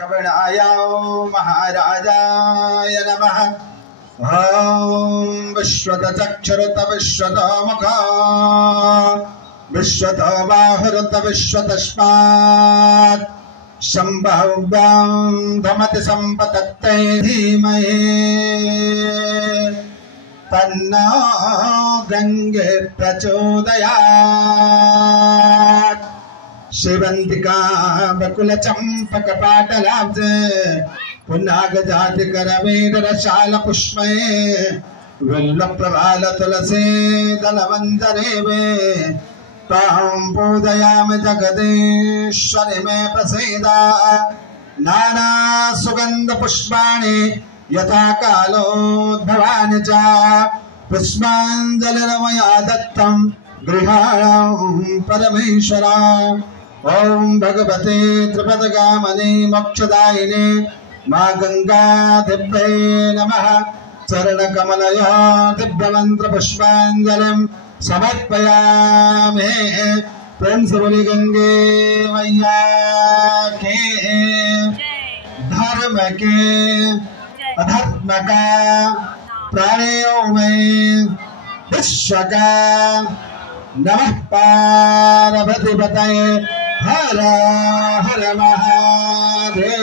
श्रवणाय महाराजाय नमः। ॐ विश्वतचक्षुरुत विश्वतोमुख विश्वतो बाहुरुत विश्वतस्मात् सम्भव्यां धमति सम्पतत्ते धीमहि तन्नो गंगे प्रचोदयात्। शिवंतिका बकुल चंपक पाटलाब्ज पुन्नाग जाति करवीर रसाल पुष्पे वल्ल प्रभाल तुलसी दलवंदरे वे तां पूजयामि जगदीश्वरि मे प्रसीदा। नाना सुगंध पुष्पाणि यथा कालोद्भवानि च पुष्पाञ्जलिर्मया दत्तं गृहाणां परमेश्वरा। ओम भगवते त्रिपदगामिनी मोक्षदायिने मां गंगाधिप्यै नमः। चरणकमलयो दिव्यमंत्र पुष्पांजलिं समर्पयामि। प्रेम से बोली गंगे मैया के। धर्म के अधर्म का प्राणियों में विश्व का नमः पार्वती बताए हर हर महादेव।